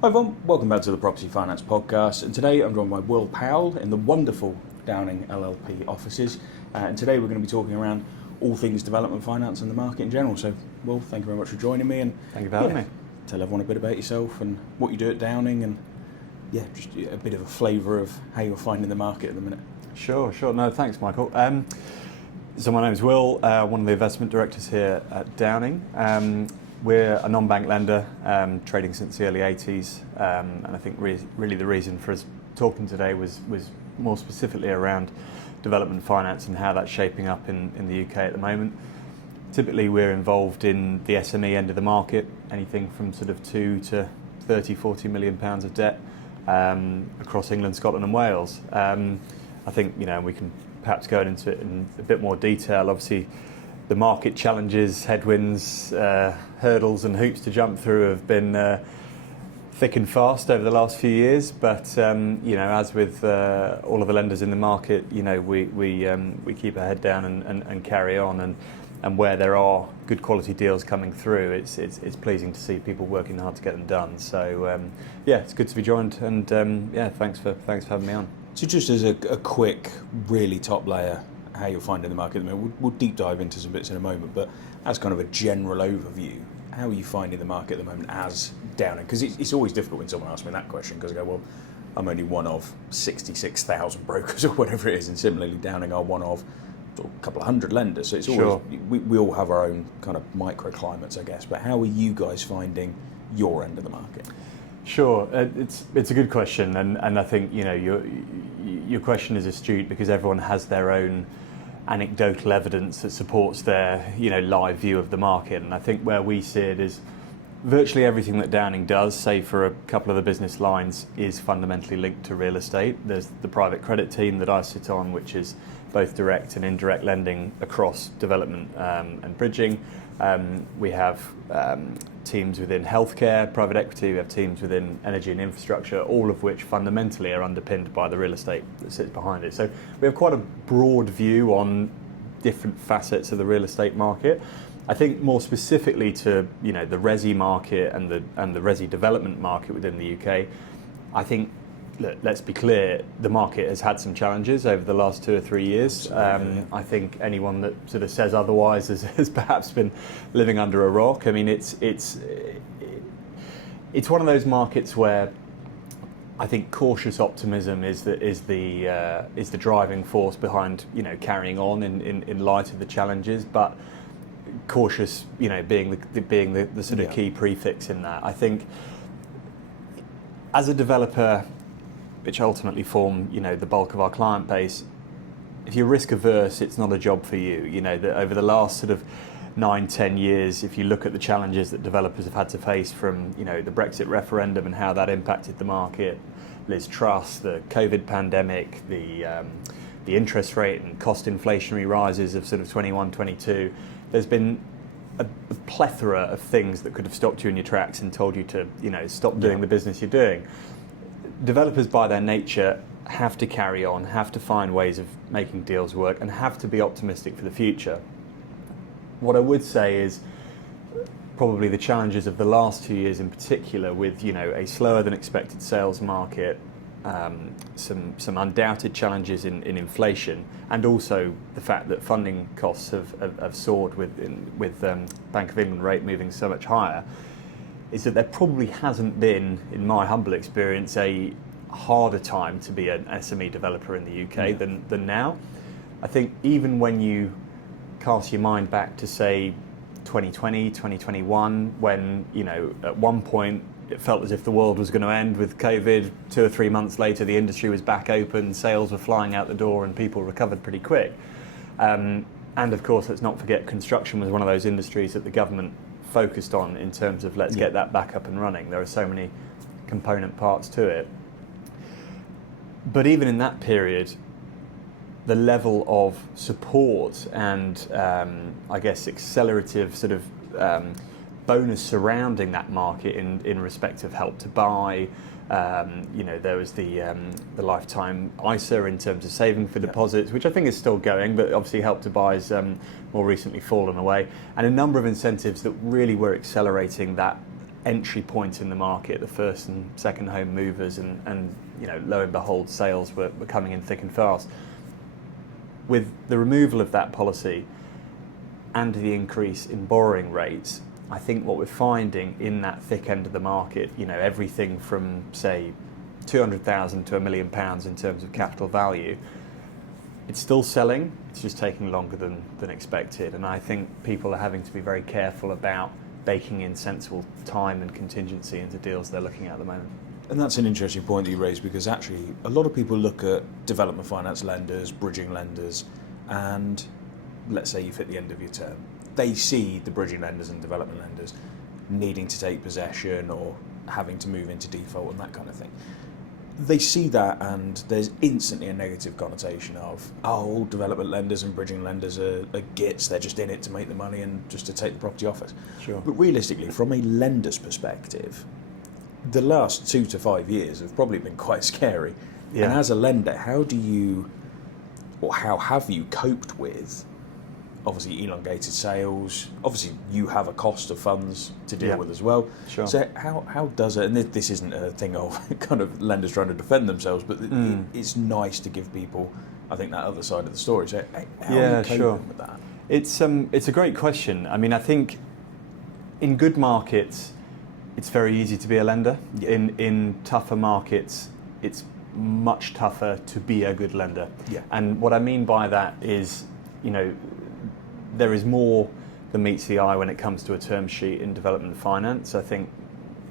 Hi everyone, welcome back to the Property Finance Podcast, and today I'm joined by Will Powell in the wonderful Downing LLP offices, and today we're going to be talking around all things development finance and the market in general. So Will, thank you very much for joining me, and thank you for having me. Tell everyone a bit about yourself and what you do at Downing, and just a bit of a flavour of how you're finding the market at the minute. Sure. No, thanks, Michael. So my name is Will, one of the investment directors here at Downing. We're a non-bank lender, trading since the early 80s, and I think really the reason for us talking today was more specifically around development finance and how that's shaping up in the UK at the moment. Typically we're involved in the SME end of the market, anything from sort of 2 to 30, 40 million pounds of debt across England, Scotland and Wales. I think, we can perhaps go into it in a bit more detail. Obviously, the market challenges, headwinds, hurdles and hoops to jump through have been thick and fast over the last few years. But as with all of the lenders in the market, we keep our head down and carry on. And where there are good quality deals coming through, it's pleasing to see people working hard to get them done. So it's good to be joined. And thanks for having me on. So just as a quick, really top layer, how you're finding the market at the moment. We'll deep dive into some bits in a moment, but as kind of a general overview, how are you finding the market at the moment as Downing? Because it's always difficult when someone asks me that question, because I go, well, I'm only one of 66,000 brokers or whatever it is, and similarly Downing are one of a couple of hundred lenders, so it's always, sure. we all have our own kind of microclimates, I guess, but how are you guys finding your end of the market? Sure, it's a good question, and I think your question is astute because everyone has their own anecdotal evidence that supports their live view of the market. And I think where we see it is virtually everything that Downing does, save for a couple of the business lines, is fundamentally linked to real estate. There's the private credit team that I sit on, which is both direct and indirect lending across development and bridging. We have teams within healthcare, private equity, we have teams within energy and infrastructure, all of which fundamentally are underpinned by the real estate that sits behind it. So we have quite a broad view on different facets of the real estate market. I think more specifically to the resi market and the resi development market within the UK, I think, let's be clear, the market has had some challenges over the last 2 or 3 years. I think anyone that sort of says otherwise has perhaps been living under a rock. I mean, it's one of those markets where I think cautious optimism is the driving force behind carrying on in light of the challenges, but cautious being the sort of key prefix in that. I think as a developer, which ultimately form the bulk of our client base, if you're risk averse, it's not a job for you. That over the last sort of 9-10 years, if you look at the challenges that developers have had to face from the Brexit referendum and how that impacted the market, Liz Truss, the COVID pandemic, the interest rate and cost inflationary rises of sort of 21, 22, there's been a plethora of things that could have stopped you in your tracks and told you to stop doing the business you're doing. Developers by their nature have to carry on, have to find ways of making deals work, and have to be optimistic for the future. What I would say is probably the challenges of the last 2 years in particular, with a slower than expected sales market, some undoubted challenges in inflation, and also the fact that funding costs have soared with Bank of England rate moving so much higher, is that there probably hasn't been, in my humble experience, a harder time to be an SME developer in the UK than now. I think even when you cast your mind back to, say, 2020, 2021, when, at one point it felt as if the world was going to end with COVID, 2 or 3 months later the industry was back open, sales were flying out the door and people recovered pretty quick. And of course, let's not forget, construction was one of those industries that the government focused on in terms of let's get that back up and running. There are so many component parts to it. But even in that period, the level of support and I guess accelerative sort of bonus surrounding that market in respect of Help to Buy, there was the lifetime ISA in terms of saving for deposits, which I think is still going, but obviously Help to Buy has more recently fallen away, and a number of incentives that really were accelerating that entry point in the market, the first and second home movers, and lo and behold, sales were coming in thick and fast. With the removal of that policy and the increase in borrowing rates, I think what we're finding in that thick end of the market, everything from, say, 200,000 to £1 million in terms of capital value, it's still selling, it's just taking longer than expected. And I think people are having to be very careful about baking in sensible time and contingency into deals they're looking at the moment. And that's an interesting point that you raised, because actually a lot of people look at development finance lenders, bridging lenders, and let's say you've hit the end of your term. They see the bridging lenders and development lenders needing to take possession or having to move into default and that kind of thing. They see that, and there's instantly a negative connotation of, all development lenders and bridging lenders are gits, they're just in it to make the money and just to take the property off us. Sure. But realistically, from a lender's perspective, the last 2 to 5 years have probably been quite scary. Yeah. And as a lender, how have you coped with, obviously, elongated sales? Obviously, you have a cost of funds to deal with as well. Sure. So how does it, and this isn't a thing of kind of lenders trying to defend themselves, but it's nice to give people, I think, that other side of the story. So how are you coping with that? It's a great question. I mean, I think in good markets, it's very easy to be a lender. Yeah. In tougher markets, it's much tougher to be a good lender. Yeah. And what I mean by that is, there is more than meets the eye when it comes to a term sheet in development finance. I think,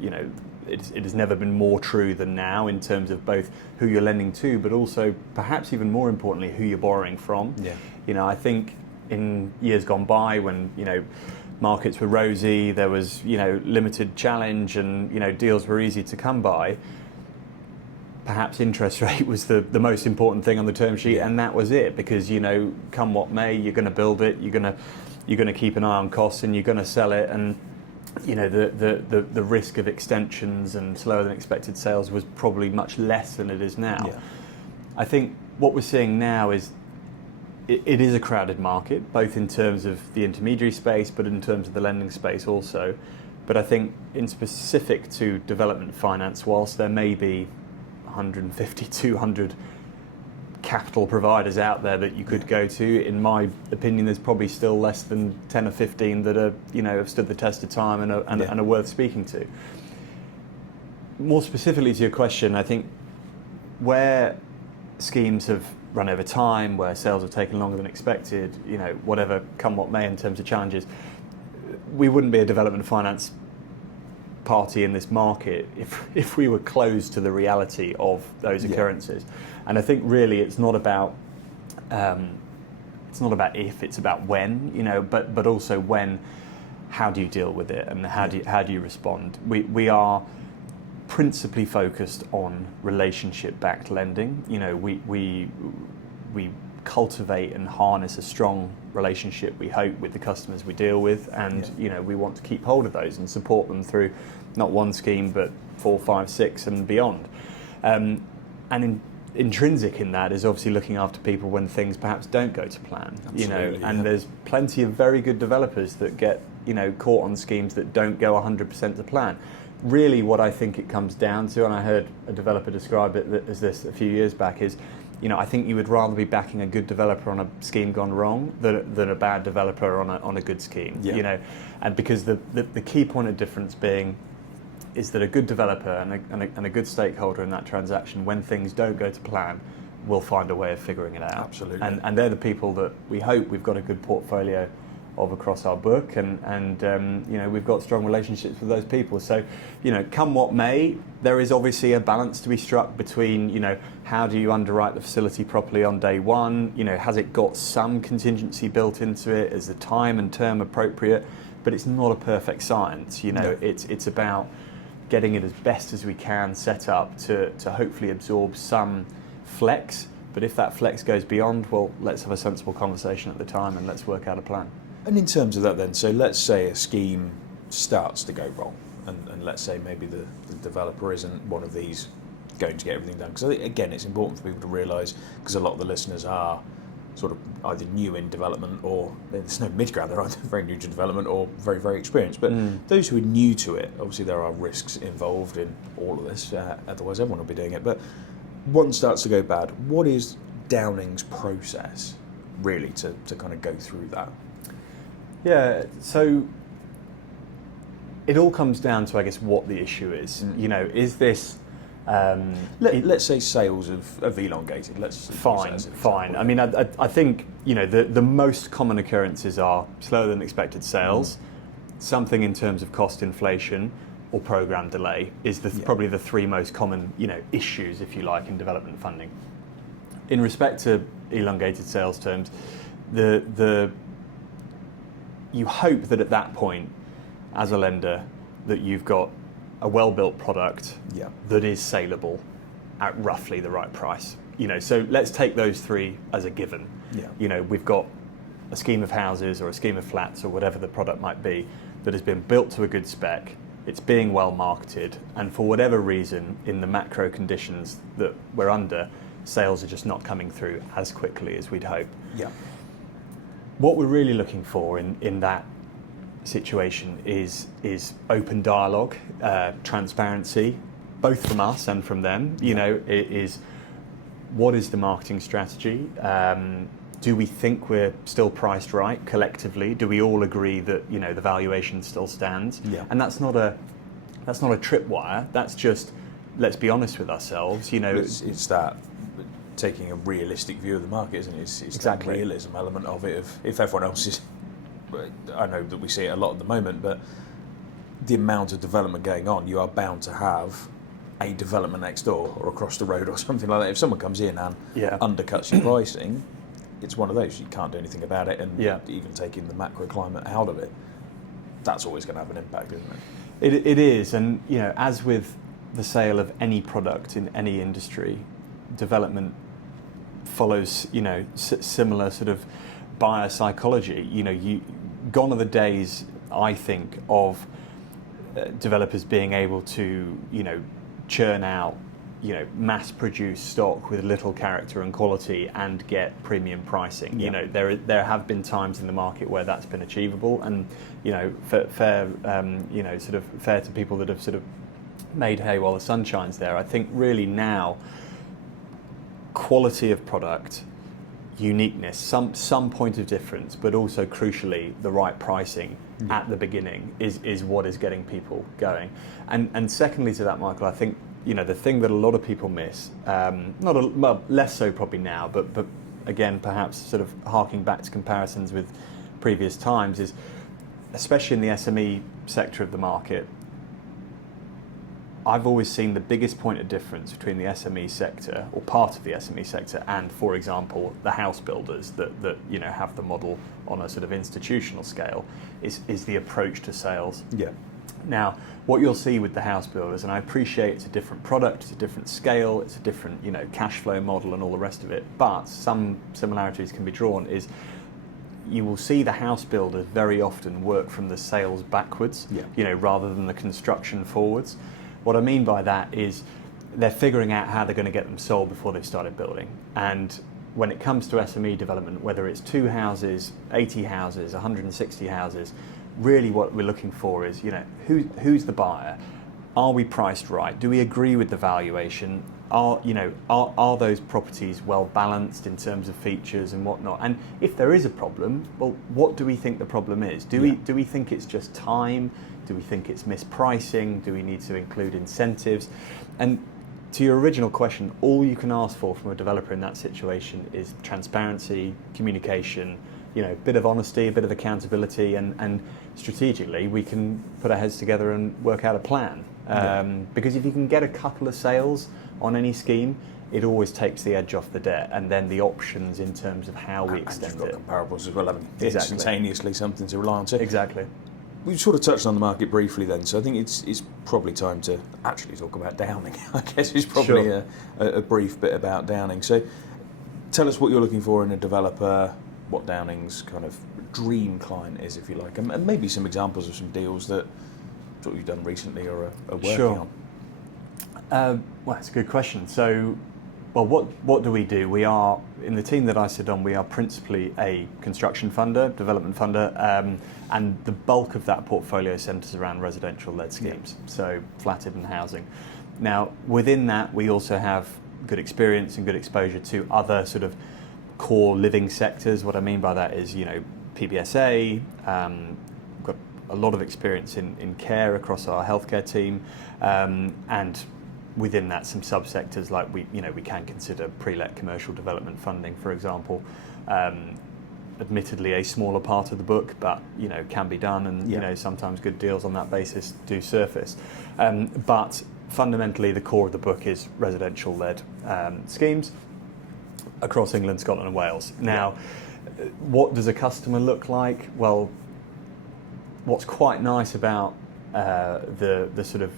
it has never been more true than now in terms of both who you're lending to, but also perhaps even more importantly, who you're borrowing from. Yeah. I think in years gone by when, markets were rosy, there was, limited challenge and, deals were easy to come by, perhaps interest rate was the most important thing on the term sheet, and that was it, because come what may, you're going to build it, you're going to keep an eye on costs, and you're going to sell it, and the risk of extensions and slower than expected sales was probably much less than it is now. Yeah. I think what we're seeing now is it is a crowded market, both in terms of the intermediary space, but in terms of the lending space also. But I think in specific to development finance, whilst there may be 150, 200 capital providers out there that you could go to, in my opinion, there's probably still less than 10 or 15 that are, have stood the test of time and are worth speaking to. More specifically to your question, I think where schemes have run over time, where sales have taken longer than expected, whatever, come what may in terms of challenges, we wouldn't be a development finance party in this market if we were closed to the reality of those occurrences. And I think really it's not about if, it's about when, but also when, how do you deal with it, and how do you respond? We are principally focused on relationship-backed lending. We cultivate and harness a strong relationship, we hope, with the customers we deal with, and we want to keep hold of those and support them through not one scheme but 4, 5, 6 and beyond. Intrinsic in that is obviously looking after people when things perhaps don't go to plan. And there's plenty of very good developers that get caught on schemes that don't go 100% to plan. Really, what I think it comes down to, and I heard a developer describe it as this a few years back, is I think you would rather be backing a good developer on a scheme gone wrong than a bad developer on a good scheme. And because the key point of difference being is that a good developer and a good stakeholder in that transaction, when things don't go to plan, will find a way of figuring it out. Absolutely. And they're the people that we hope we've got a good portfolio of across our book, and we've got strong relationships with those people. So, come what may, there is obviously a balance to be struck between, how do you underwrite the facility properly on day one? Has it got some contingency built into it? Is the time and term appropriate? But it's not a perfect science. No. It's about getting it as best as we can set up to hopefully absorb some flex. But if that flex goes beyond, well, let's have a sensible conversation at the time and let's work out a plan. And in terms of that then, so let's say a scheme starts to go wrong, and let's say maybe the developer isn't one of these going to get everything done. Because again, it's important for people to realise, because a lot of the listeners are sort of either new in development, or there's no mid-ground, they're either very new to development or very, very experienced. But those who are new to it, obviously there are risks involved in all of this, otherwise everyone will be doing it. But one starts to go bad. What is Downing's process really to kind of go through that? Yeah, so it all comes down to, I guess, what the issue is. Is this... let's say sales have elongated. Fine. I mean, I think the most common occurrences are slower than expected sales, something in terms of cost inflation, or program delay is probably the three most common issues, if you like, in development funding. In respect to elongated sales terms, you hope that at that point, as a lender, that you've got a well-built product that is saleable at roughly the right price. So let's take those three as a given. We've got a scheme of houses or a scheme of flats or whatever the product might be that has been built to a good spec, it's being well marketed, and for whatever reason, in the macro conditions that we're under, sales are just not coming through as quickly as we'd hope. What we're really looking for in that situation is open dialogue, transparency, both from us and from them. It is, what is the marketing strategy? Do we think we're still priced right collectively? Do we all agree that the valuation still stands? And that's not a tripwire. That's just, let's be honest with ourselves. It's that taking a realistic view of the market, isn't it? It's exactly that realism element of it. If everyone else is, I know that we see it a lot at the moment, but the amount of development going on, you are bound to have a development next door or across the road or something like that. If someone comes in and undercuts your pricing, it's one of those, you can't do anything about it, and even taking the macro climate out of it, that's always going to have an impact, isn't it? It is, and as with the sale of any product in any industry, development follows similar sort of buyer psychology. Gone are the days, I think, of developers being able to churn out mass-produced stock with little character and quality and get premium pricing. There have been times in the market where that's been achievable, and fair to people that have sort of made hay while the sun shines there. I think really now, quality of product, uniqueness, some point of difference, but also crucially the right pricing at the beginning is what is getting people going. And secondly to that, Michael, I think the thing that a lot of people miss, less so probably now, but again perhaps sort of harking back to comparisons with previous times, is especially in the SME sector of the market, I've always seen the biggest point of difference between the SME sector, or part of the SME sector, and, for example, the house builders that have the model on a sort of institutional scale, is the approach to sales. Now, what you'll see with the house builders, and I appreciate it's a different product, it's a different scale, it's a different cash flow model and all the rest of it, but some similarities can be drawn, is you will see the house builders very often work from the sales backwards, rather than the construction forwards. What I mean by that is they're figuring out how they're going to get them sold before they've started building. And when it comes to SME development, whether it's 2 houses, 80 houses, 160 houses, really what we're looking for is, who's the buyer? Are we priced right? Do we agree with the valuation? Are those properties well balanced in terms of features and whatnot? And if there is a problem, well, what do we think the problem is? Do we think it's just time? Do we think it's mispricing? Do we need to include incentives? And to your original question, all you can ask for from a developer in that situation is transparency, communication, a bit of honesty, a bit of accountability, and strategically we can put our heads together and work out a plan. Because if you can get a couple of sales on any scheme, it always takes the edge off the debt, and then the options in terms of how we extend it. And you've got comparables as well, haven't you? Exactly. Instantaneously something to rely on. So exactly. We've sort of touched on the market briefly then, so I think it's probably time to actually talk about Downing. I guess it's probably a brief bit about Downing. So tell us what you're looking for in a developer, what Downing's kind of dream client is, if you like, and maybe some examples of some deals that you've done recently or are working on. Well, that's a good question. So Well, what do we do? We are, in the team that I sit on, we are principally a construction funder, development funder, and the bulk of that portfolio centres around residential-led schemes, so flatted and housing. Now, within that, we also have good experience and good exposure to other sort of core living sectors. What I mean by that is, PBSA, got a lot of experience in care across our healthcare team, and within that, some subsectors like we can consider pre-let commercial development funding, for example. Admittedly, a smaller part of the book, but can be done, and sometimes good deals on that basis do surface. But fundamentally, the core of the book is residential-led schemes across England, Scotland, and Wales. Now, what does a customer look like? Well, what's quite nice about the sort of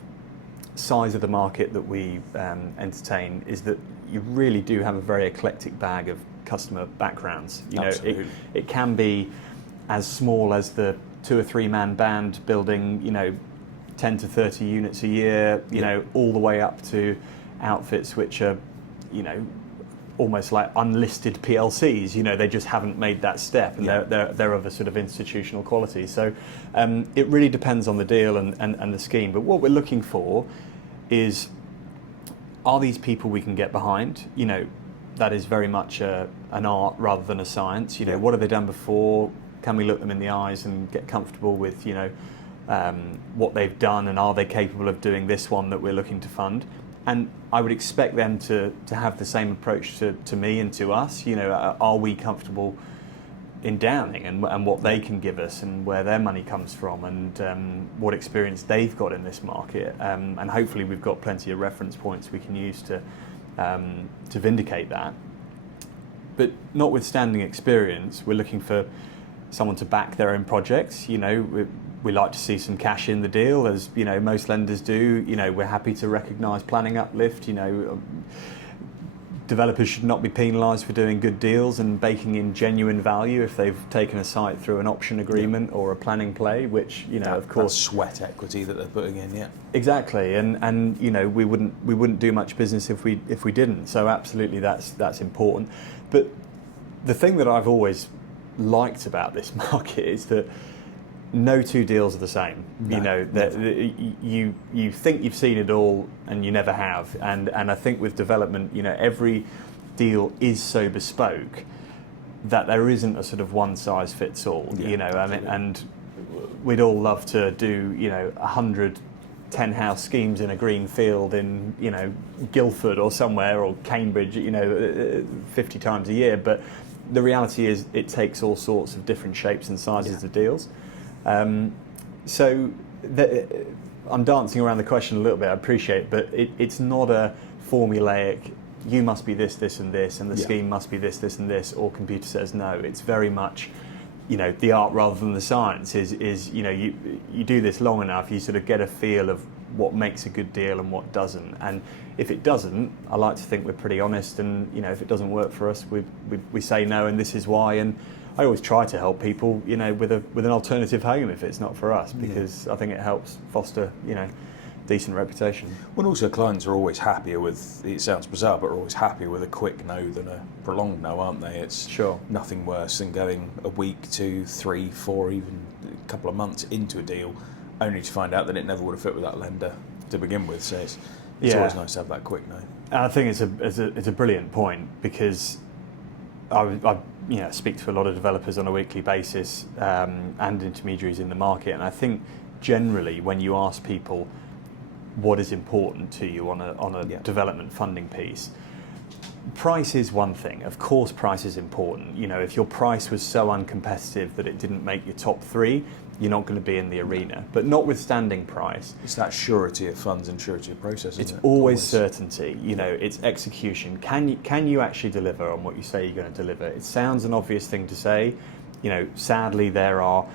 size of the market that we entertain is that you really do have a very eclectic bag of customer backgrounds. It can be as small as the 2 or 3 man band building 10 to 30 units a year, all the way up to outfits which are almost like unlisted PLCs. They just haven't made that step, and they're of a sort of institutional quality. So it really depends on the deal and the scheme. But what we're looking for is, are these people we can get behind? That is very much an art rather than a science. What have they done before? Can we look them in the eyes and get comfortable with what they've done, and are they capable of doing this one that we're looking to fund? And I would expect them to have the same approach to me and to us. Are we comfortable in Downing and what they can give us and where their money comes from, and what experience they've got in this market? And hopefully we've got plenty of reference points we can use to vindicate that. But notwithstanding experience, we're looking for someone to back their own projects. We like to see some cash in the deal, as most lenders do. We're happy to recognise planning uplift. Developers should not be penalised for doing good deals and baking in genuine value if they've taken a site through an option agreement or a planning play, which of course, sweat equity that they're putting in. Exactly, and we wouldn't do much business if we didn't. So absolutely, that's important. But the thing that I've always liked about this market is that no 2 deals are the same. You think you've seen it all, and you never have. And I think with development, every deal is so bespoke that there isn't a sort of one size fits all. And we'd all love to do 100 10-house schemes in a green field in Guildford or somewhere, or Cambridge 50 times a year. But the reality is, it takes all sorts of different shapes and sizes of deals. So I'm dancing around the question a little bit, I appreciate, but it's not a formulaic, you must be this, this and this, and the scheme must be this, this and this, or computer says no. It's very much, the art rather than the science is you do this long enough, you sort of get a feel of what makes a good deal and what doesn't. And if it doesn't, I like to think we're pretty honest, and if it doesn't work for us, we say no, and this is why. And I always try to help people, with an alternative home if it's not for us, because I think it helps foster, decent reputation. Well, also clients are always happier with, it sounds bizarre, but are always happier with a quick no than a prolonged no, aren't they? It's nothing worse than going a week, 2, 3, 4, even a couple of months into a deal, only to find out that it never would have fit with that lender to begin with. So it's always nice to have that quick no. And I think it's a brilliant point, because I speak to a lot of developers on a weekly basis, and intermediaries in the market, and I think generally when you ask people what is important to you on a development funding piece, price is one thing. Of course, price is important. If your price was so uncompetitive that it didn't make your top 3, you're not going to be in the arena. But notwithstanding price, it's that surety of funds and surety of process. It's always certainty. It's execution. Can you actually deliver on what you say you're going to deliver? It sounds an obvious thing to say. Sadly, there are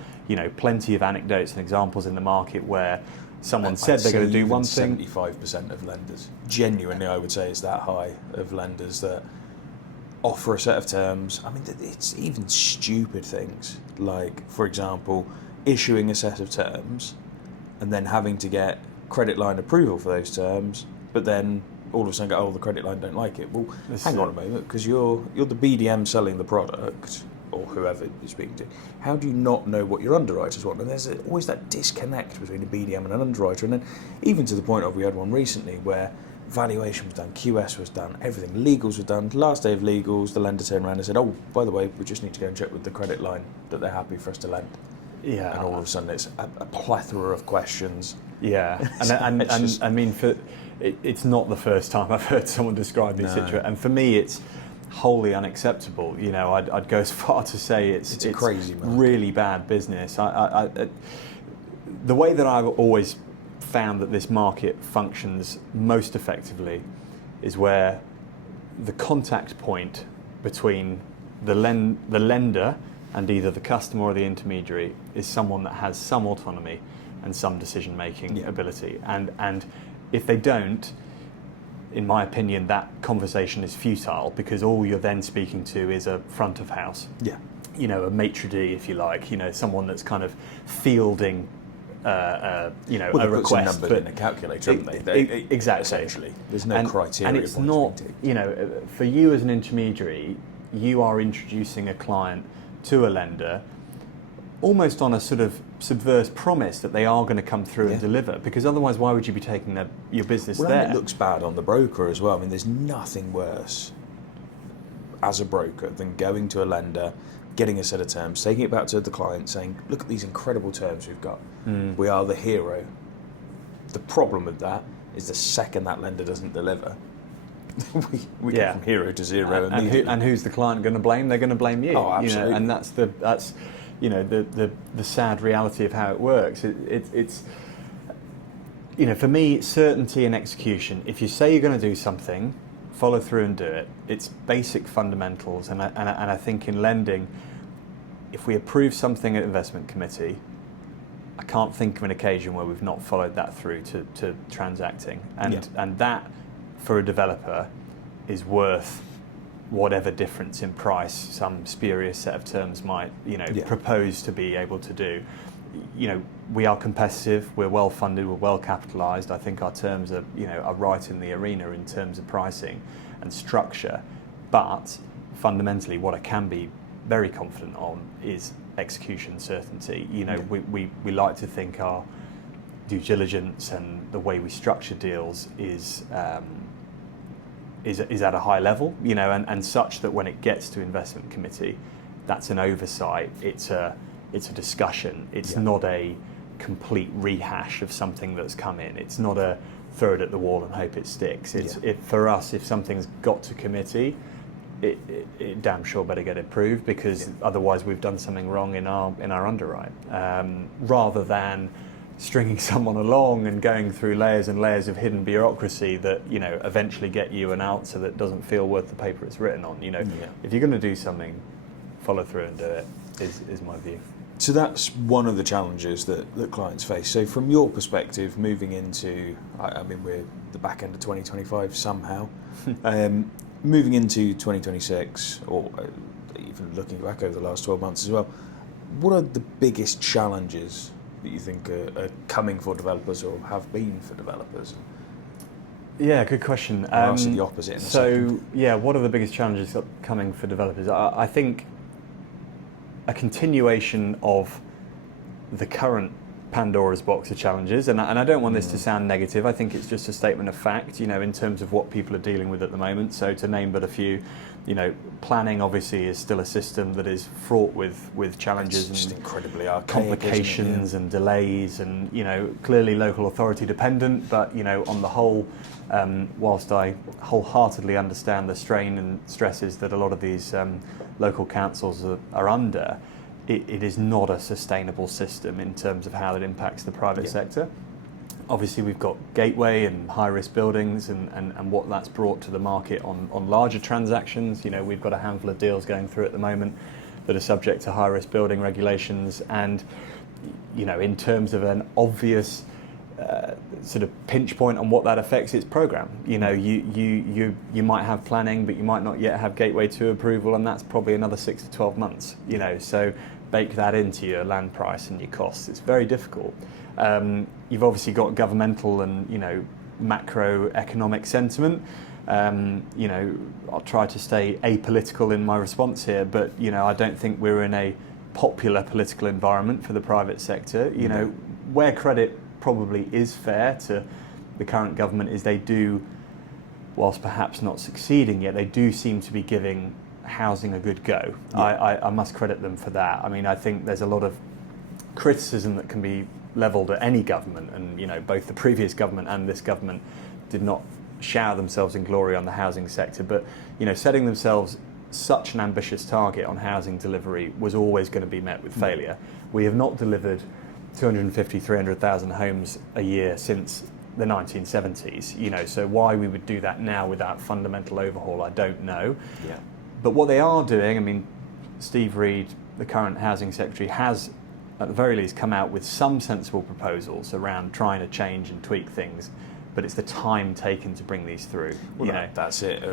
plenty of anecdotes and examples in the market where someone said they're going to do one thing. 75% of lenders, genuinely, I would say it's that high of lenders that offer a set of terms. I mean, it's even stupid things like, for example, issuing a set of terms and then having to get credit line approval for those terms, but then all of a sudden go, oh, the credit line don't like it. Well, This hang is on it. a moment, because you're the BDM selling the product, or whoever you're speaking to. How do you not know what your underwriters want? And there's always that disconnect between a BDM and an underwriter. And then even to the point of, we had one recently where valuation was done, QS was done, everything, legals were done. Last day of legals, the lender turned around and said, oh, by the way, we just need to go and check with the credit line that they're happy for us to lend. Yeah. And all of a sudden it's a plethora of questions. Yeah, and I mean, it's not the first time I've heard someone describe these situations, and for me, it's wholly unacceptable. You know, I'd go as far to say it's a crazy market. Really bad business. The way that I've always found that this market functions most effectively is where the contact point between the lender and either the customer or the intermediary is someone that has some autonomy and some decision-making ability. And if they don't, in my opinion, that conversation is futile, because all you're then speaking to is a front of house. Yeah. You know, a maitre d', if you like, you know, someone that's kind of fielding, a request. Some numbers in a calculator, haven't they? Exactly. Essentially. There's no criteria. And it's not, you know, for you as an intermediary, you are introducing a client to a lender almost on a sort of subverse promise that they are going to come through and deliver, because otherwise why would you be taking your business there? And it looks bad on the broker as well. I mean, there's nothing worse as a broker than going to a lender, getting a set of terms, taking it back to the client, saying, look at these incredible terms we've got. We are the hero. The problem with that is the second that lender doesn't deliver, we go from hero to zero. And who's the client going to blame? They're going to blame you. Oh, absolutely. You know, and that's you know, the sad reality of how it works. It's you know, for me, certainty and execution. If you say you're going to do something, follow through and do it. It's basic fundamentals, and I think in lending, if we approve something at investment committee, I can't think of an occasion where we've not followed that through to transacting, and that for a developer is worth whatever difference in price some spurious set of terms might, you know, propose to be able to do. You know, we are competitive, we're well funded, we're well capitalised. I think our terms are, you know, are right in the arena in terms of pricing and structure. But fundamentally, what I can be very confident on is execution certainty. You know, we like to think our due diligence and the way we structure deals is at a high level, you know, and such that when it gets to investment committee, that's an oversight. It's a discussion. It's not a complete rehash of something that's come in. It's not a throw it at the wall and hope it sticks. For us, if something's got to committee, it damn sure better get approved, because otherwise we've done something wrong in our underwrite. Rather than stringing someone along and going through layers and layers of hidden bureaucracy that, you know, eventually get you an answer that doesn't feel worth the paper it's written on. You know, if you're going to do something, follow through and do it, is my view. So that's one of the challenges that clients face. So from your perspective, moving into, I mean, we're the back end of 2025 somehow, moving into 2026, or even looking back over the last 12 months as well, what are the biggest challenges that you think are coming for developers or have been for developers? Yeah, good question. I'll ask you the opposite in a second. Yeah, what are the biggest challenges coming for developers? I think a continuation of the current Pandora's box of challenges, and I don't want this to sound negative. I think it's just a statement of fact, you know, in terms of what people are dealing with at the moment. So to name but a few, you know, planning obviously is still a system that is fraught with challenges and incredibly archaic, complications and delays, and, you know, clearly local authority dependent. But, you know, on the whole, whilst I wholeheartedly understand the strain and stresses that a lot of these local councils are under, it is not a sustainable system in terms of how it impacts the private sector. Obviously, we've got gateway and high-risk buildings and what that's brought to the market on larger transactions. You know, we've got a handful of deals going through at the moment that are subject to high-risk building regulations. And, you know, in terms of an obvious sort of pinch point on what that affects its program, you know, you might have planning, but you might not yet have gateway 2 approval, and that's probably another 6 to 12 months. You know, so bake that into your land price and your costs. It's very difficult. You've obviously got governmental and, you know, macroeconomic sentiment. I'll try to stay apolitical in my response here, but I don't think we're in a popular political environment for the private sector. Where credit probably is fair to the current government is they do, whilst perhaps not succeeding yet, they do seem to be giving housing a good go. Yeah. I must credit them for that. I mean, I think there's a lot of criticism that can be levelled at any government, and both the previous government and this government did not shower themselves in glory on the housing sector, but setting themselves such an ambitious target on housing delivery was always going to be met with failure. We have not delivered 250, 300,000 homes a year since the 1970s, so why we would do that now without fundamental overhaul, I don't know. Yeah. But what they are doing, Steve Reed, the current housing secretary, has at the very least come out with some sensible proposals around trying to change and tweak things, but it's the time taken to bring these through. Well, that's it.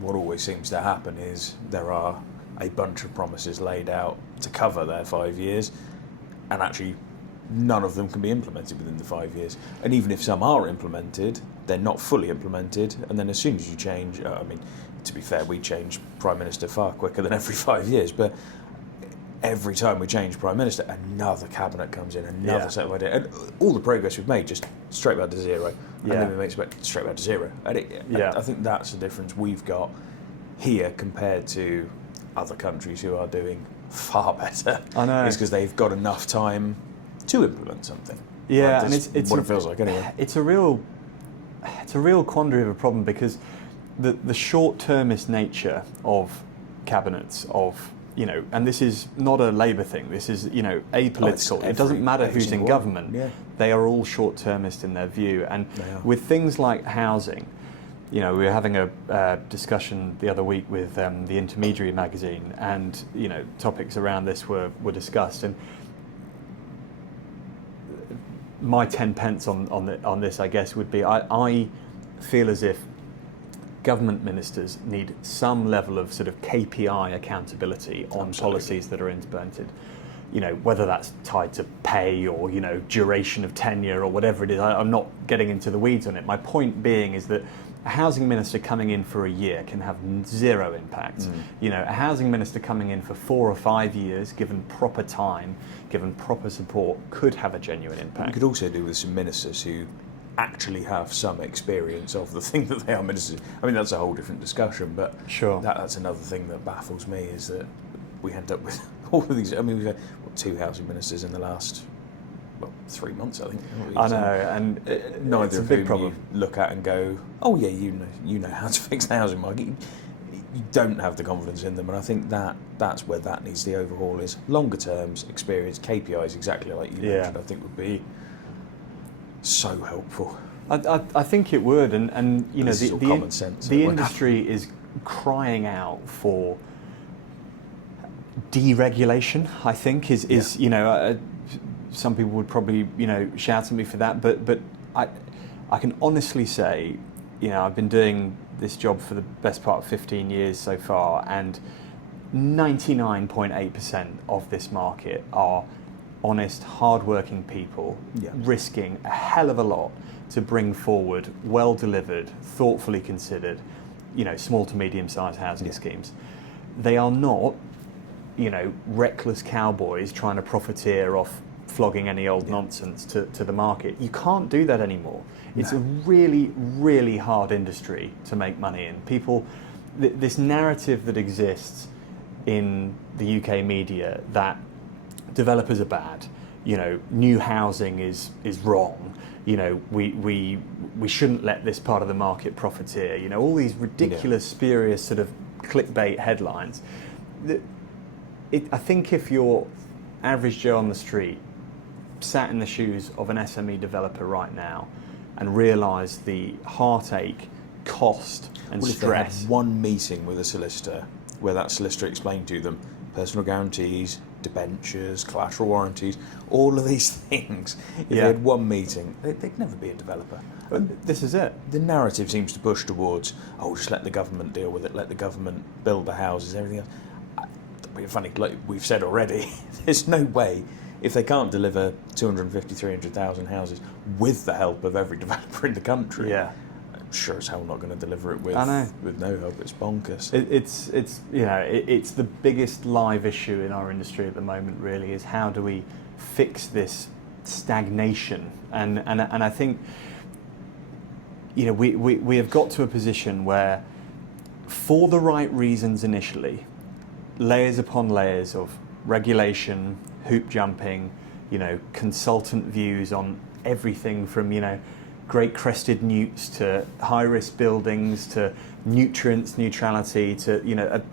What always seems to happen is there are a bunch of promises laid out to cover their 5 years, and actually none of them can be implemented within the 5 years. And even if some are implemented, they're not fully implemented, and then as soon as you change, to be fair, we change Prime Minister far quicker than every 5 years, but every time we change Prime Minister, another cabinet comes in, another set of ideas, and all the progress we've made just straight back to zero, and then we make it straight back to zero. And I think that's the difference we've got here compared to other countries who are doing far better. I know. It's because they've got enough time to implement something. Yeah, and it's what it feels like anyway. It's a real quandary of a problem, because the short-termist nature of cabinets, and this is not a Labour thing, this is, apolitical. It doesn't matter who's in government. Yeah. They are all short-termist in their view. And with things like housing, we were having a discussion the other week with the Intermediary magazine, and, topics around this were discussed. And my 10 pence on this, I guess, would be I feel as if government ministers need some level of sort of KPI accountability on policies that are implemented. Whether that's tied to pay or, duration of tenure or whatever it is. I'm not getting into the weeds on it. My point being is that a housing minister coming in for a year can have zero impact. A housing minister coming in for 4 or 5 years, given proper time, given proper support, could have a genuine impact. You could also do with some ministers who actually have some experience of the thing that they are ministers. That's a whole different discussion, but sure, that's another thing that baffles me, is that we end up with all of these. We've had 2 housing ministers in the last 3 months, I think. I know, and neither it's a of big whom problem. You look at and go, oh yeah, you know how to fix the housing market. You don't have the confidence in them, and I think that's where that needs the overhaul, is longer terms, experience, KPIs, exactly like you mentioned, I think would be so helpful. I think it would, and the common sense. The industry is crying out for deregulation. I think is some people would probably shout at me for that, but I can honestly say, I've been doing this job for the best part of 15 years so far, and 99.8% of this market are honest, hard-working people risking a hell of a lot to bring forward well-delivered, thoughtfully considered, small to medium-sized housing schemes. They are not, reckless cowboys trying to profiteer off flogging any old nonsense to the market. You can't do that anymore. It's a really, really hard industry to make money in. People, this narrative that exists in the UK media that developers are bad, new housing is wrong, we shouldn't let this part of the market profiteer, all these ridiculous, spurious sort of clickbait headlines. I think if you're average Joe on the street, sat in the shoes of an SME developer right now, and realise the heartache, cost and stress. If they had one meeting with a solicitor where that solicitor explained to them personal guarantees, debentures, collateral warranties, all of these things. If they had one meeting, they'd never be a developer. But this is it. The narrative seems to push towards, just let the government deal with it, let the government build the houses, everything else. Funny, like we've said already, there's no way if they can't deliver 250, 300,000 houses with the help of every developer in the country, Yeah. I'm sure as hell not going to deliver it with no help. It's bonkers. It's the biggest live issue in our industry at the moment. Really, is how do we fix this stagnation? And I think we have got to a position where, for the right reasons initially, layers upon layers of regulation, hoop jumping, consultant views on everything from great crested newts to high risk buildings to nutrients neutrality to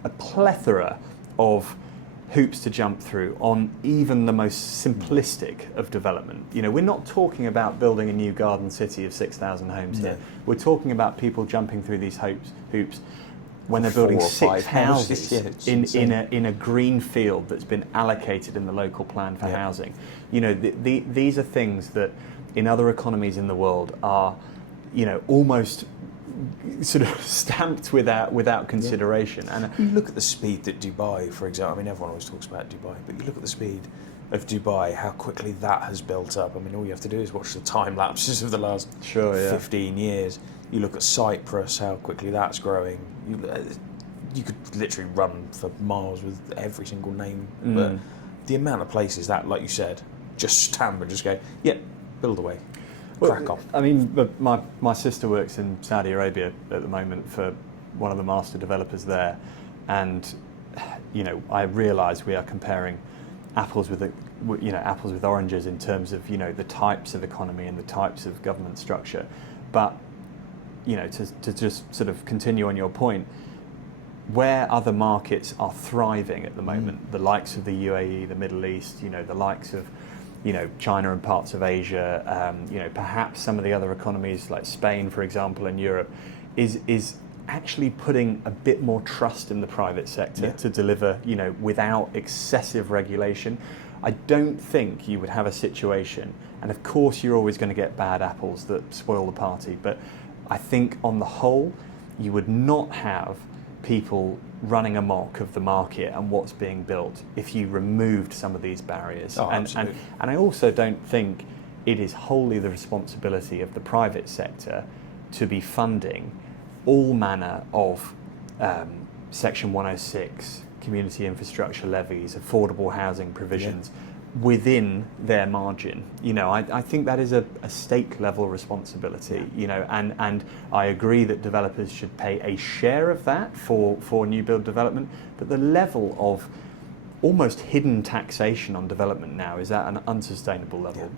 a plethora of hoops to jump through on even the most simplistic of development. We're not talking about building a new garden city of 6,000 homes here. We're talking about people jumping through these hoops when they're building 6 houses in a green field that's been allocated in the local plan for housing. These are things that in other economies in the world are, almost sort of stamped without consideration. And you look at the speed that Dubai, for example, I mean, everyone always talks about Dubai, but you look at the speed of Dubai, how quickly that has built up. I mean, all you have to do is watch the time lapses of the last 15 years. You look at Cyprus, how quickly that's growing. You could literally run for miles with every single name. But the amount of places that, like you said, just stamp and just go, build away, crack on. I mean, my sister works in Saudi Arabia at the moment for one of the master developers there, and I realise we are comparing apples with oranges in terms of the types of economy and the types of government structure, but to just sort of continue on your point, where other markets are thriving at the moment, the likes of the UAE, the Middle East, the likes of China and parts of Asia, perhaps some of the other economies like Spain, for example, and Europe, is actually putting a bit more trust in the private sector to deliver, without excessive regulation. I don't think you would have a situation, and of course you're always going to get bad apples that spoil the party, but I think on the whole, you would not have people running amok of the market and what's being built if you removed some of these barriers. And I also don't think it is wholly the responsibility of the private sector to be funding all manner of Section 106, community infrastructure levies, affordable housing provisions within their margin. I think that is a state level responsibility, and I agree that developers should pay a share of that for new build development, but the level of almost hidden taxation on development now is at an unsustainable level.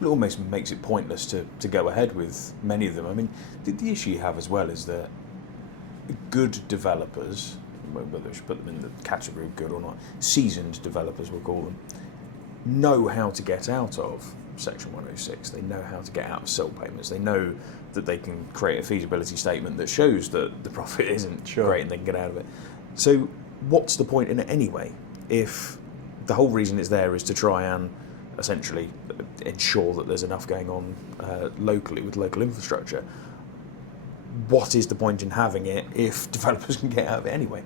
Well, it almost makes it pointless to go ahead with many of them. I mean, the issue you have as well is that good developers, whether we should put them in the category of good or not, seasoned developers we'll call them, know how to get out of Section 106. They know how to get out of SIL payments. They know that they can create a feasibility statement that shows that the profit isn't great and they can get out of it. So what's the point in it anyway if the whole reason it's there is to try and essentially ensure that there's enough going on locally with local infrastructure? What is the point in having it if developers can get out of it anyway?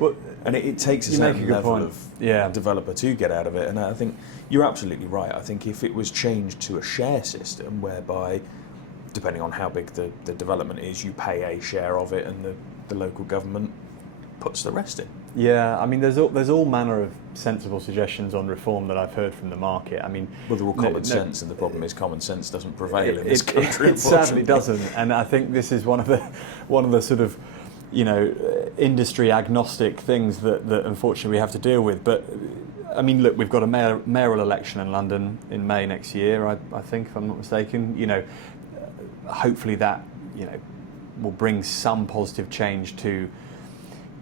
Well, and it takes a certain level of developer to get out of it. And I think you're absolutely right. I think if it was changed to a share system whereby, depending on how big the development is, you pay a share of it and the local government puts the rest in. Yeah, I mean, there's all manner of sensible suggestions on reform that I've heard from the market. I mean, well, they're all common sense, and the problem is common sense doesn't prevail in this country. It sadly doesn't, and I think this is one of the sort of industry agnostic things that unfortunately we have to deal with. But I mean, look, we've got a mayoral election in London in May next year, I think, if I'm not mistaken. Hopefully that will bring some positive change to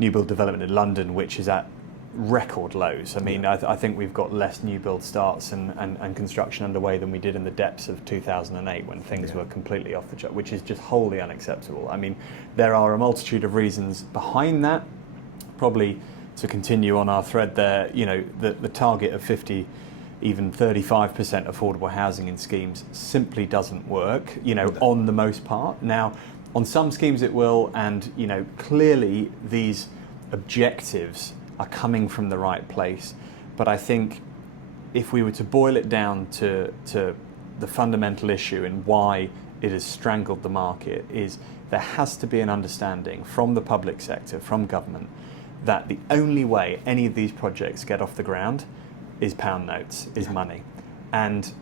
new build development in London, which is at record lows. I mean, I think we've got less new build starts and construction underway than we did in the depths of 2008 when things were completely off the chart, which is just wholly unacceptable. I mean, there are a multitude of reasons behind that. Probably to continue on our thread there, the target of 50, even 35% affordable housing in schemes simply doesn't work, on the most part. Now, on some schemes it will, and clearly these objectives are coming from the right place, but I think if we were to boil it down to the fundamental issue and why it has strangled the market, is there has to be an understanding from the public sector, from government, that the only way any of these projects get off the ground is pound notes, is money. And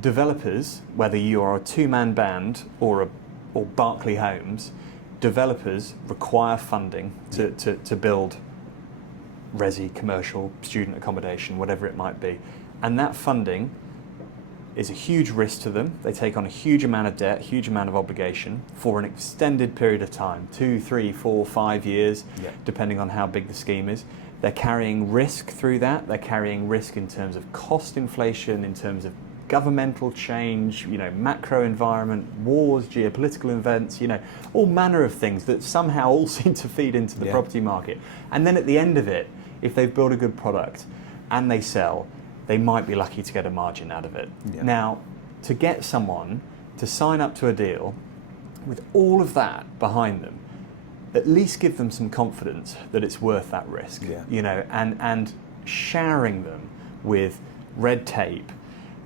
developers, whether you are a two-man band or Berkeley Homes, developers require funding to build resi, commercial, student accommodation, whatever it might be. And that funding is a huge risk to them. They take on a huge amount of debt, huge amount of obligation for an extended period of time, 2, 3, 4, 5 years, depending on how big the scheme is. They're carrying risk through that. They're carrying risk in terms of cost inflation, in terms of governmental change, macro environment, wars, geopolitical events, all manner of things that somehow all seem to feed into the property market. And then at the end of it, if they've built a good product and they sell, they might be lucky to get a margin out of it. Now, to get someone to sign up to a deal with all of that behind them, at least give them some confidence that it's worth that risk, and showering them with red tape,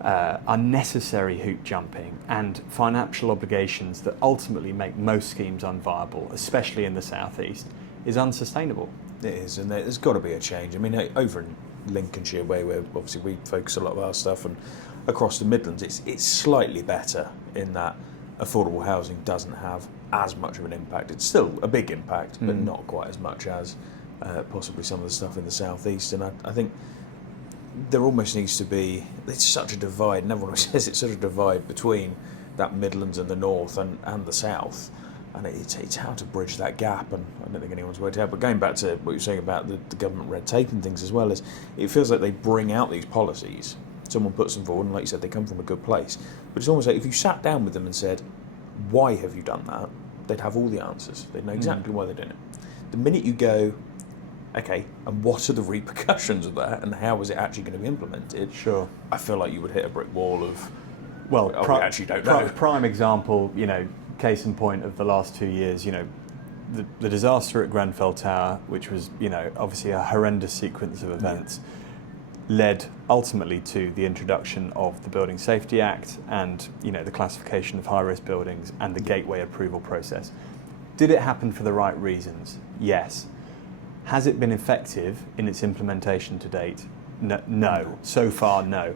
unnecessary hoop jumping, and financial obligations that ultimately make most schemes unviable, especially in the southeast, is unsustainable. It is, and there's got to be a change. I mean, over in Lincolnshire, where obviously we focus a lot of our stuff, and across the Midlands, it's slightly better in that affordable housing doesn't have as much of an impact. It's still a big impact, but not quite as much as possibly some of the stuff in the southeast. And I think there almost needs to be, it's such a divide, and everyone says it's such a divide between that Midlands and the north and the south, and it's how to bridge that gap, and I don't think anyone's worked out. But going back to what you're saying about the government red tape and things as well, is it feels like they bring out these policies, someone puts them forward, and like you said, they come from a good place, but it's almost like if you sat down with them and said, why have you done that, they'd have all the answers, they'd know exactly why they're doing it. The minute you go, okay, and what are the repercussions of that, and how is it actually going to be implemented? Sure. I feel like you would hit a brick wall of, well, we actually don't know. Prime example, case in point of the last 2 years, the disaster at Grenfell Tower, which was, obviously a horrendous sequence of events, led ultimately to the introduction of the Building Safety Act and, the classification of high-risk buildings and the gateway approval process. Did it happen for the right reasons? Yes. Has it been effective in its implementation to date? No. So far, no.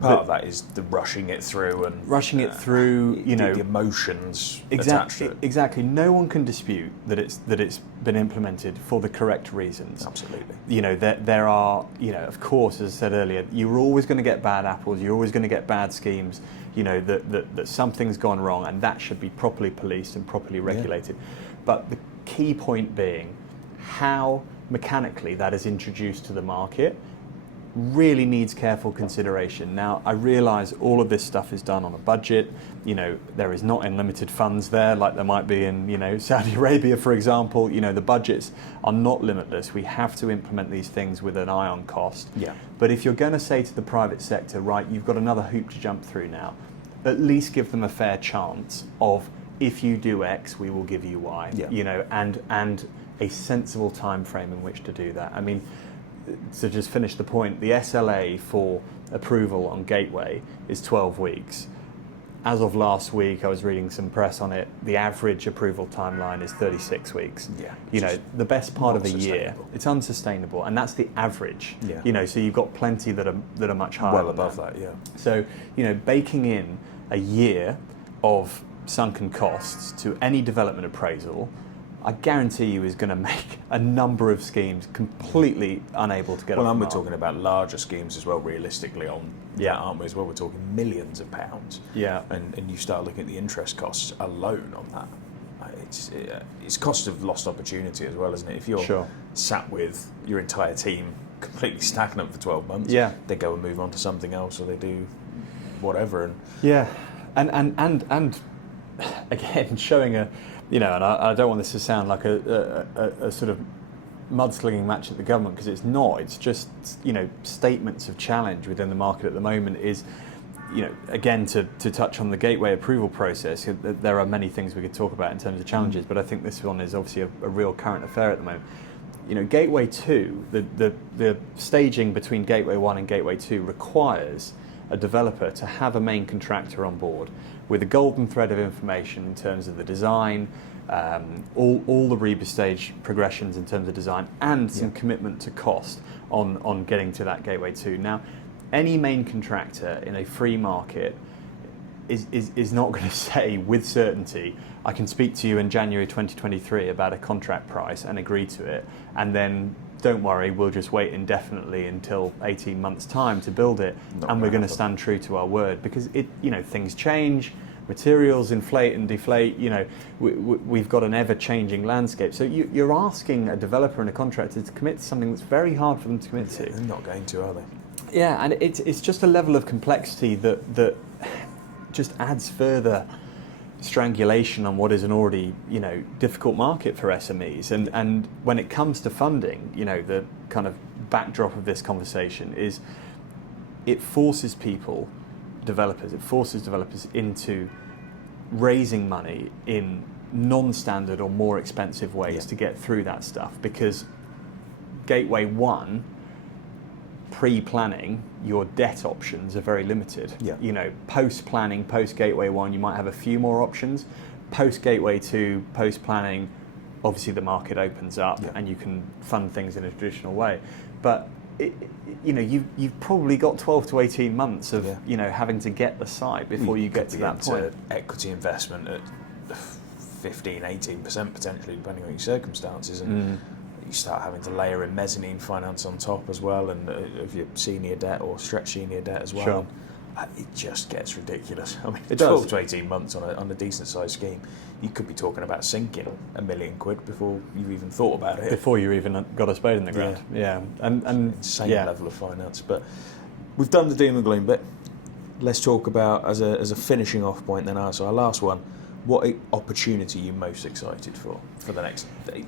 Part of that is the rushing it through and the emotions attached to it. Exactly. No one can dispute that it's been implemented for the correct reasons. Absolutely. There are, of course, as I said earlier, you're always going to get bad apples. You're always going to get bad schemes. That something's gone wrong, and that should be properly policed and properly regulated. But the key point being, how mechanically that is introduced to the market really needs careful consideration. Now, I realise all of this stuff is done on a budget. There is not unlimited funds there like there might be in, Saudi Arabia, for example. The budgets are not limitless. We have to implement these things with an eye on cost. Yeah. But if you're going to say to the private sector, right, you've got another hoop to jump through now, at least give them a fair chance of, if you do X, we will give you Y. Yeah. And a sensible time frame in which to do that. I mean, to just finish the point, the SLA for approval on Gateway is 12 weeks. As of last week, I was reading some press on it, the average approval timeline is 36 weeks. Yeah. The best part of a year, it's unsustainable, and that's the average. Yeah. So you've got plenty that are much higher. Well above that, yeah. So, baking in a year of sunken costs to any development appraisal, I guarantee you is going to make a number of schemes completely unable to get off the mark. We're talking about larger schemes as well, realistically, aren't we, as well? We're talking millions of pounds. Yeah. And you start looking at the interest costs alone on that. It's cost of lost opportunity as well, isn't it? If you're sat with your entire team completely stagnant for 12 months, they go and move on to something else, or they do whatever. And again, showing and I don't want this to sound like a sort of mudslinging match at the government, because it's not. It's just, statements of challenge within the market at the moment is, again, to touch on the gateway approval process, there are many things we could talk about in terms of challenges, but I think this one is obviously a real current affair at the moment. Gateway 2, the staging between Gateway 1 and Gateway 2 requires a developer to have a main contractor on board with a golden thread of information in terms of the design, all the REBA stage progressions in terms of design, and some commitment to cost on getting to that Gateway 2. Now, any main contractor in a free market is not going to say with certainty, I can speak to you in January 2023 about a contract price and agree to it, and then don't worry, we'll just wait indefinitely until 18 months' time to build it, and we're going to stand true to our word, because things change, materials inflate and deflate. We've got an ever-changing landscape. So you're asking a developer and a contractor to commit to something that's very hard for them to commit to. They're not going to, are they? Yeah, and it's just a level of complexity that just adds further strangulation on what is an already difficult market for SMEs. And when it comes to funding, the kind of backdrop of this conversation is it forces developers into raising money in non-standard or more expensive ways to get through that stuff, because Gateway 1, pre-planning, your debt options are very limited. Post-planning, post-Gateway 1, you might have a few more options. Post-Gateway 2, post-planning, obviously the market opens up and you can fund things in a traditional way. But you've probably got 12 to 18 months of having to get the site before you get to that point. Equity investment at 15-18% potentially, depending on your circumstances, and you start having to layer in mezzanine finance on top as well, and of your senior debt or stretch senior debt as well. Sure. It just gets ridiculous. I mean, It 12 does. to 18 months on a decent sized scheme, you could be talking about sinking £1 million before you've even thought about it. Before you even got a spade in the ground. Yeah. And Insane level of finance. But we've done the doom and gloom bit. Let's talk about, as a finishing off point then, so our last one, what opportunity are you most excited for the next,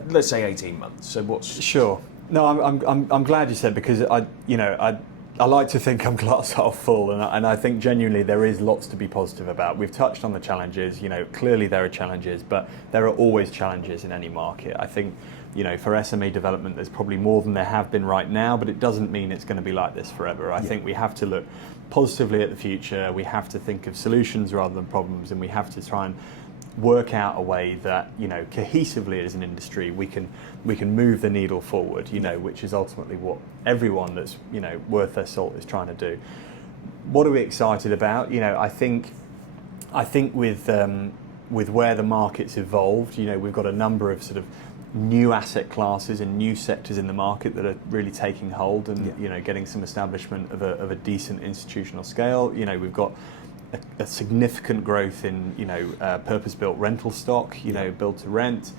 let's say, 18 months? So what's... Sure. No, I'm glad you said, because I like to think I'm glass half full, and I think genuinely there is lots to be positive about. We've touched on the challenges. Clearly there are challenges, but there are always challenges in any market. I think for SME development there's probably more than there have been right now, but it doesn't mean it's going to be like this forever. I think we have to look positively at the future. We have to think of solutions rather than problems, and we have to try and work out a way that cohesively as an industry we can move the needle forward, which is ultimately what everyone that's worth their salt is trying to do. What are we excited about? I think with where the market's evolved, we've got a number of sort of new asset classes and new sectors in the market that are really taking hold and getting some establishment of a decent institutional scale. We've got a significant growth in purpose-built rental stock, build to rent,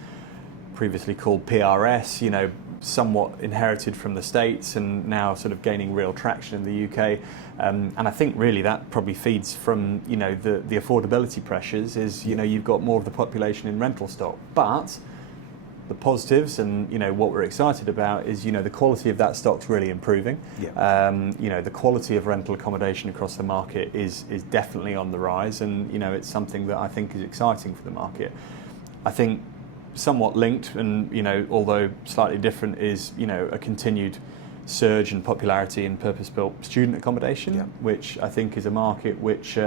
previously called PRS, somewhat inherited from the States and now sort of gaining real traction in the UK. And I think really that probably feeds from the affordability pressures. Is you've got more of the population in rental stock, but the positives and what we're excited about is the quality of that stock's really improving. The quality of rental accommodation across the market is definitely on the rise, and it's something that I think is exciting for the market. I think somewhat linked and although slightly different is a continued surge in popularity in purpose-built student accommodation, which I think is a market which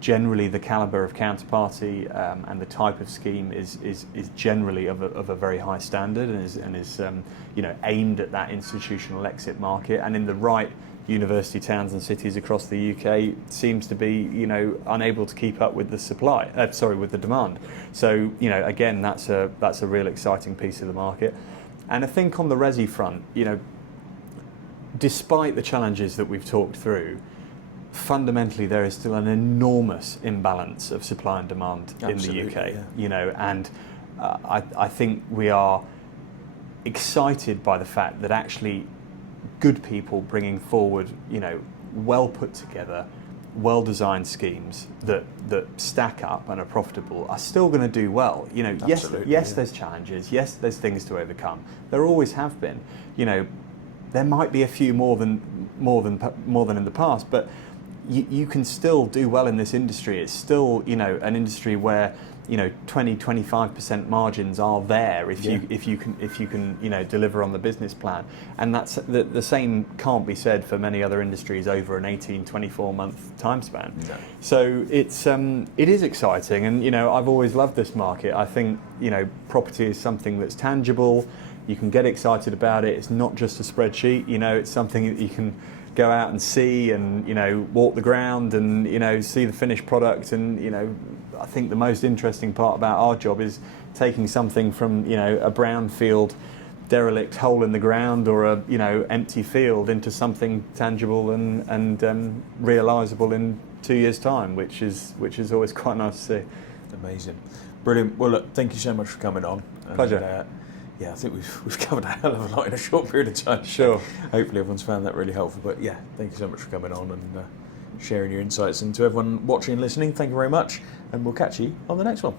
generally the calibre of counterparty and the type of scheme is generally of a very high standard and is aimed at that institutional exit market, and in the right university towns and cities across the UK seems to be unable to keep up with the with the demand. So again, that's a real exciting piece of the market. And I think on the resi front, despite the challenges that we've talked through, fundamentally there is still an enormous imbalance of supply and demand in the UK. And I think we are excited by the fact that actually good people bringing forward well put together, well designed schemes that stack up and are profitable are still going to do well. Yes, there's challenges, yes, there's things to overcome, there always have been. There might be a few more than in the past, but you can still do well in this industry. It's still, an industry where 20-25% margins are there if Yeah. you can deliver on the business plan, and that's the same can't be said for many other industries over an 18-24 month time span. No. So it is exciting, and I've always loved this market. I think property is something that's tangible. You can get excited about it. It's not just a spreadsheet. It's something that you can go out and see, and walk the ground, and see the finished product. And I think the most interesting part about our job is taking something from a brownfield, derelict hole in the ground, or a empty field, into something tangible and realisable in 2 years' time, which is always quite nice to see. Amazing, brilliant. Well, look, thank you so much for coming on. Pleasure. Yeah, I think we've covered a hell of a lot in a short period of time. Sure. Hopefully everyone's found that really helpful. But yeah, thank you so much for coming on and sharing your insights. And to everyone watching and listening, thank you very much. And we'll catch you on the next one.